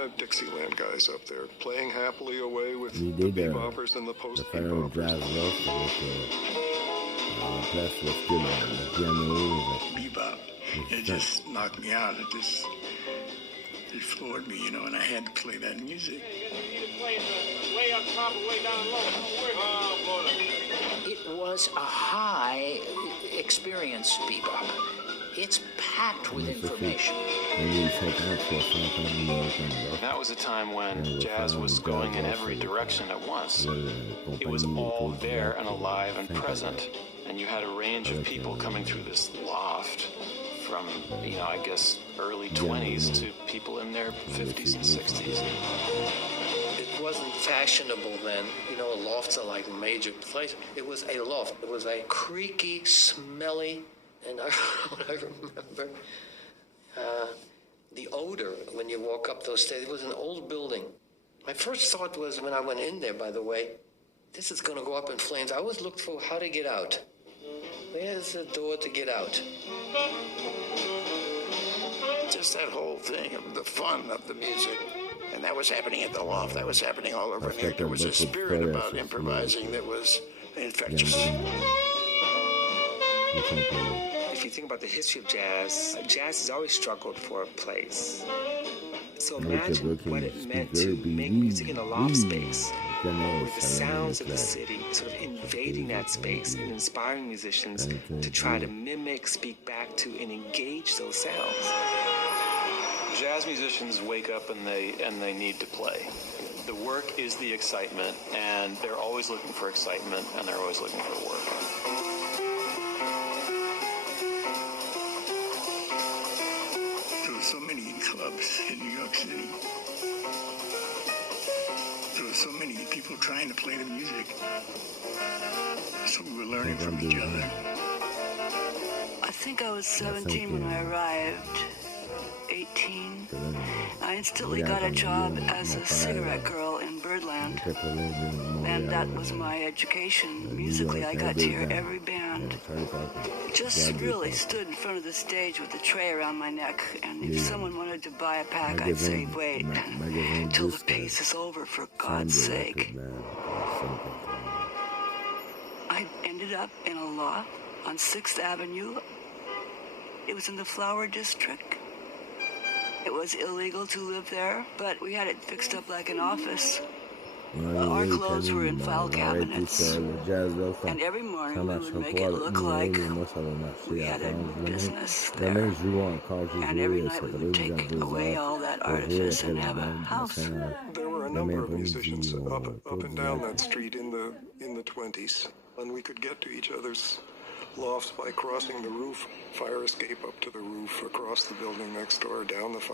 had Dixieland guys up there playing happily away with We the did beboppers and the the final post-beboppers. jazz roast with the place was still the piano. Bebop. It just knocked me out. It floored me, you know, and I had to play that music. Way up top or way down low. It was a high experience, bebop. It's packed with information. That was a time when jazz was going in every direction at once. It was all there and alive and present. And you had a range of people coming through this loft from, I guess, early 20s to people in their 50s and 60s. It wasn't fashionable then. Lofts are like major place. It was a loft. It was a creaky, smelly, and I remember the odor when you walk up those stairs. It was an old building. My first thought was, when I went in there, by the way, this is going to go up in flames. I always looked for how to get out. Where's the door to get out? Just that whole thing of the fun of the music. And that was happening at the loft. That was happening all over there. There was a spirit about improvising that was infectious. If you think about the history of jazz, jazz has always struggled for a place. So imagine what it meant to make music in a loft space, with the sounds of the city sort of invading that space and inspiring musicians to try to mimic, speak back to, and engage those sounds. Jazz musicians wake up and they need to play. The work is the excitement, and they're always looking for excitement, and they're always looking for work. There were so many clubs in New York City. There were so many people trying to play the music. So we were learning from each other. I think I was 17 when I arrived. 18. I instantly got a job as a cigarette girl in Birdland, and that was my education. Musically, I got to hear every band. Just really stood in front of the stage with a tray around my neck, and if someone wanted to buy a pack, I'd say, wait, till the piece is over, for God's sake. I ended up in a loft on 6th Avenue. It was in the Flower District. It was illegal to live there, but we had it fixed up like an office. Our clothes were in file cabinets, and every morning we would make it look like we had a business there. And every night we would take away all that artifice and have a house. There were a number of musicians up and down that street in the 20s, and we could get to each other's lofts by crossing the roof, fire escape up to the roof, across the building next door, down the fire